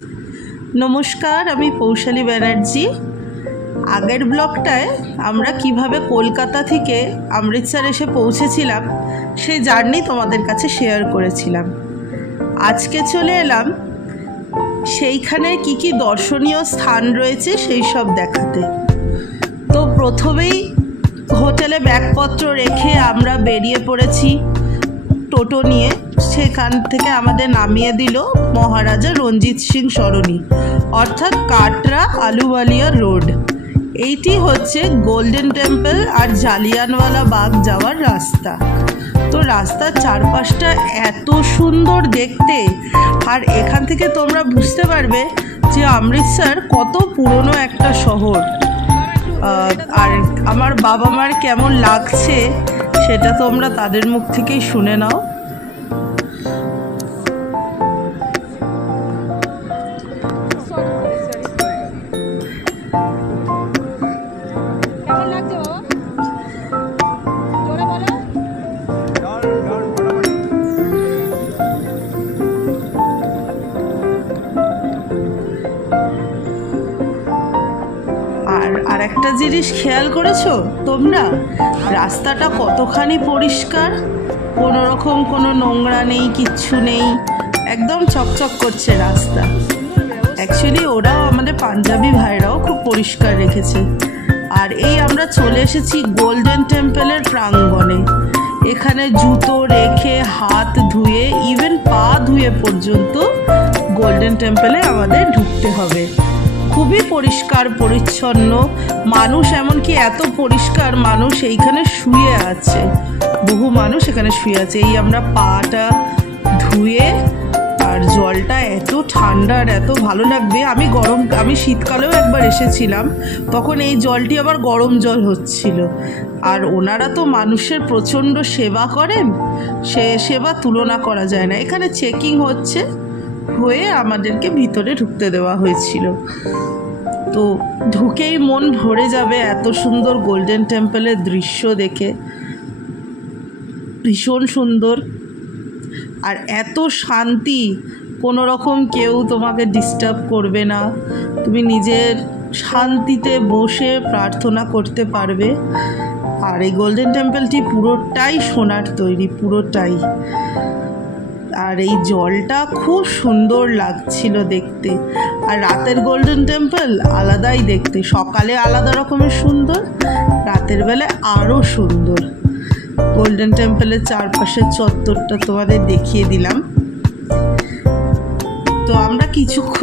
নমস্কার, আমি পৌশালী ব্যানার্জি। আগের ব্লগটায় আমরা কিভাবে কলকাতা থেকে অমৃতসর এসে পৌঁছেছিলাম সেই জার্নি তোমাদের কাছে শেয়ার করেছিলাম। আজকে চলে এলাম সেইখানে কি কি দর্শনীয় স্থান রয়েছে সেই সব দেখাতে। তো প্রথমেই হোটেলে ব্যাগপত্র রেখে আমরা বেরিয়ে পড়েছি টোটো নিয়ে। সেখান থেকে আমাদের নামিয়ে দিল মহারাজা রঞ্জিত সিং সরণি, অর্থাৎ কাটরা আলুওয়ালিয়া রোড। এইটি হচ্ছে গোল্ডেন টেম্পল আর জালিয়ানওয়ালা বাগ যাওয়ার রাস্তা। তো রাস্তার চারপাশটা এত সুন্দর দেখতে, আর এখান থেকে তোমরা বুঝতে পারবে যে অমৃতসর কত পুরনো একটা শহর। আর আমার বাবা মার কেমন লাগছে সেটা তোমরা তাদের মুখ থেকেই শুনে নাও। আর একটা জিনিস খেয়াল করেছো তোমরা, রাস্তাটা কতখানি পরিষ্কার, কোনো রকম কোনো নোংরা নেই, কিচ্ছু নেই, একদম চকচক করছে রাস্তা। অ্যাকচুয়ালি ওরাও, আমাদের পাঞ্জাবি ভাইরাও খুব পরিষ্কার রেখেছে। আর এই আমরা চলে এসেছি গোল্ডেন টেম্পলের প্রাঙ্গণে। এখানে জুতো রেখে, হাত ধুয়ে, ইভেন পা ধুয়ে পর্যন্ত গোল্ডেন টেম্পলে আমাদের ঢুকতে হবে। খুবই পরিষ্কার পরিচ্ছন্ন, মানুষ এমনকি এত পরিষ্কার, মানুষ এইখানে শুয়ে আছে, বহু মানুষ এখানে শুয়ে আছে। এই আমরা পাটা ধুয়ে, আর জলটা এত ঠান্ডা আর এত ভালো লাগবে। আমি শীতকালেও একবার এসেছিলাম, তখন এই জলটি আবার গরম জল হচ্ছিল। আর ওনারা তো মানুষের প্রচণ্ড সেবা করেন, সে সেবা তুলনা করা যায় না। এখানে চেকিং হয়ে আমাদেরকে ভিতরে ঢুকতে দেওয়া হয়েছিল। তো ঢুকেই মন ভরে যাবে এত সুন্দর গোল্ডেন টেম্পলের দৃশ্য দেখে, ভীষণ সুন্দর। আর এত শান্তি, কোনো রকম কেউ তোমাকে ডিস্টার্ব করবে না, তুমি নিজের শান্তিতে বসে প্রার্থনা করতে পারবে। আর এই গোল্ডেন টেম্পলটি পুরোটাই সোনার তৈরি, পুরোটাই। আর এই জলটা খুব সুন্দর লাগছিল দেখতে। আর রাতের গোল্ডেন টেম্পল আলাদাই দেখতে, সকালে আলাদা রকমের সুন্দর, রাতের বেলা আরও সুন্দর। গোল্ডেন টেম্পলের চারপাশের চত্বরটা তোমাদের দেখিয়ে দিলাম। তো আমরা কিছুক্ষণ